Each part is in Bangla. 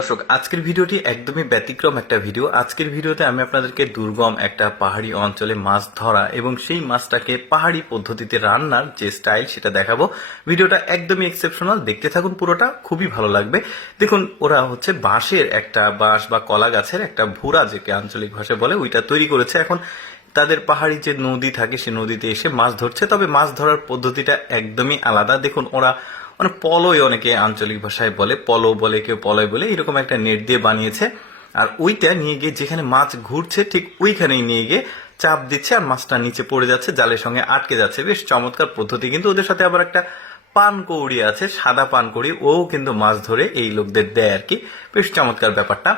দর্শক, আজকের ভিডিওটি একদমই ব্যতিক্রম একটা ভিডিও। আজকের ভিডিওতে আমি আপনাদেরকে দুর্গম একটা পাহাড়ি অঞ্চলে মাছ ধরা এবং সেই মাছটাকে পাহাড়ি পদ্ধতিতে রান্নার যে স্টাইল সেটা দেখাবো। ভিডিওটা একদমই এক্সেপশনাল, দেখতে থাকুন পুরোটা, খুবই ভালো লাগবে। দেখুন, ওরা হচ্ছে বাঁশের একটা বাঁশ বা কলা গাছের একটা ভুরা, যেকে আঞ্চলিক ভাষায় বলে, ওইটা তৈরি করেছে। এখন তাদের পাহাড়ি যে নদী থাকে সে নদীতে এসে মাছ ধরছে, তবে মাছ ধরার পদ্ধতিটা একদমই আলাদা। দেখুন, ওরা মানে পলয়, অনেকে আঞ্চলিক ভাষায় বলে, পলো বলে, কেউ পলয় বলে, এরকম একটা নেট দিয়ে বানিয়েছে। আর ওইটা নিয়ে গিয়ে যেখানে মাছ ঘুরছে ঠিক ওইখানেই নিয়ে গিয়ে চাপ দিচ্ছে, আর মাছটা নিচে পড়ে যাচ্ছে, জালের সঙ্গে আটকে যাচ্ছে। বেশ চমৎকার পদ্ধতি। কিন্তু ওদের সাথে আবার একটা পানকৌড়ি আছে, সাদা পানকৌড়ি, ও কিন্তু মাছ ধরে এই লোকদের দেয় আর কি। বেশ চমৎকার ব্যাপারটা।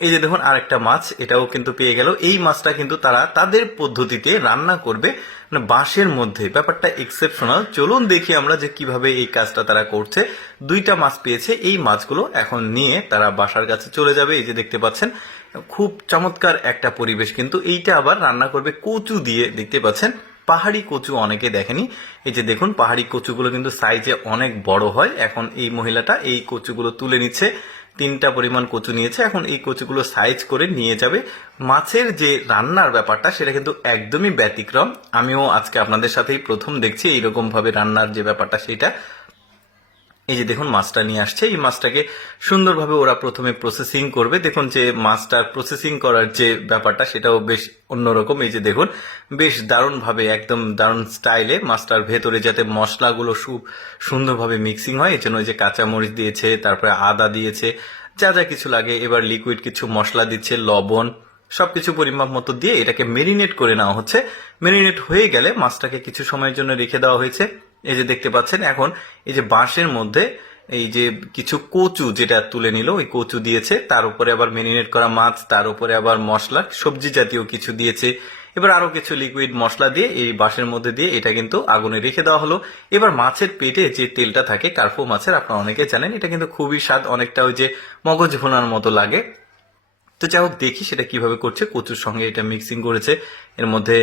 এই যে দেখুন, আরেকটা মাছ, এটাও কিন্তু পেয়ে গেল। এই মাছটা কিন্তু তারা তাদের পদ্ধতিতে রান্না করবে, মানে বাঁশের মধ্যে। ব্যাপারটা এক্সেপশনাল। চলুন দেখি আমরা যে কিভাবে এই কাজটা তারা করছে। দুইটা মাছ পেয়েছে, এই মাছগুলো এখন নিয়ে তারা বাসার কাছে চলে যাবে। এই যে দেখতে পাচ্ছেন, খুব চমৎকার একটা পরিবেশ। কিন্তু এইটা আবার রান্না করবে কচু দিয়ে, দেখতে পাচ্ছেন। পাহাড়ি কচু অনেকে দেখেনি। এই যে দেখুন, পাহাড়ি কচুগুলো কিন্তু সাইজে অনেক বড় হয়। এখন এই মহিলাটা এই কচুগুলো তুলে নিচ্ছে। 3টা পরিমাণ কচু নিয়েছে। এখন এই কচুগুলো সাইজ করে নিয়ে যাবে। মাছের যে রান্নার ব্যাপারটা সেটা কিন্তু একদমই ব্যতিক্রম। আমিও আজকে আপনাদের সাথেই প্রথম দেখছি এইরকম ভাবে রান্নার যে ব্যাপারটা সেটা। এই যে দেখুন, মাছটা নিয়ে আসছে। এই মাছটাকে সুন্দরভাবে ওরা প্রথমে প্রসেসিং করবে। দেখুন যে মাছটার প্রসেসিং করার যে ব্যাপারটা সেটাও বেশ অন্যরকম। এই যে দেখুন, বেশ দারুণভাবে, একদম দারুণ স্টাইলে মাছটার ভেতরে যাতে মশলাগুলো খুব সুন্দরভাবে মিক্সিং হয়, এই জন্য যে কাঁচামরিচ দিয়েছে, তারপরে আদা দিয়েছে, যা যা কিছু লাগে। এবার লিকুইড কিছু মশলা দিচ্ছে, লবণ, সবকিছু পরিমাপ মতো দিয়ে এটাকে মেরিনেট করে নেওয়া হচ্ছে। মেরিনেট হয়ে গেলে মাছটাকে কিছু সময়ের জন্য রেখে দেওয়া হয়েছে। এই যে দেখতে পাচ্ছেন, এখন এই যে বাঁশের মধ্যে এই যে কিছু কচু যেটা তুলে নিল, ওই কচু দিয়েছে, তার উপরে আবার মেরিনেট করা মাছ, তার উপরে আবার মশলা, সবজি জাতীয় কিছু দিয়েছে। এবার আরো কিছু লিকুইড মশলা দিয়ে এই বাঁশের মধ্যে দিয়ে এটা কিন্তু আগুনে রেখে দেওয়া হলো। এবার মাছের পেটে যে তেলটা থাকে, কার্পো মাছের, আপনারা অনেকে জানেন, এটা কিন্তু খুবই স্বাদ, অনেকটা ওই যে মগজ ভোনার মতো লাগে। তো যাই হোক, দেখি সেটা কিভাবে করছে। কচুর সঙ্গে এটা মিক্সিং করেছে, এর মধ্যে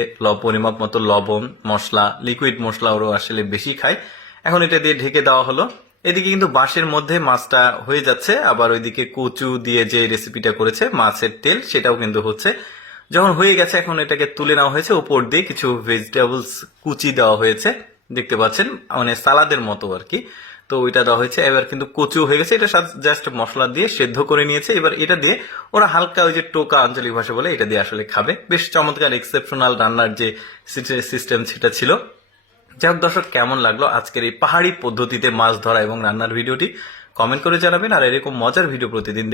পরিমাপ মতো লবণ, মশলা, লিকুইড মশলা ওরা আসলে বেশি খায়। এখন এটা দিয়ে ঢেকে দেওয়া হলো। এদিকে কিন্তু বাঁশের মধ্যে মাছটা হয়ে যাচ্ছে, আবার ওইদিকে কচু দিয়ে যে রেসিপিটা করেছে মাছের তেল, সেটাও কিন্তু হচ্ছে। যখন হয়ে গেছে, এখন এটাকে তুলে নেওয়া হয়েছে। উপর দিয়ে কিছু ভেজিটেবলস কুচি দেওয়া হয়েছে, দেখতে পাচ্ছেন, মানে সালাদের মতো আর কি। তো ওইটা দেওয়া হয়েছে। এবার কিন্তু কচু হয়ে গেছে, এটা জাস্ট মশলা দিয়ে সেদ্ধ করে নিয়েছে। এবার এটা দিয়ে ওরা হালকা ওই যে টোকা আঞ্চলিক ভাষা বলে, এটা দিয়ে আসলে খাবে। বেশ চমৎকার এক্সেপশনাল রান্নার যে সিস্টেম সেটা ছিল। যাই হোক দর্শক, কেমন লাগলো আজকের এই পাহাড়ি পদ্ধতিতে মাছ ধরা এবং রান্নার ভিডিওটি? কমেন্ট করে জানাবেন। আর এরকম মজার ভিডিও প্রতিদিন দেখতে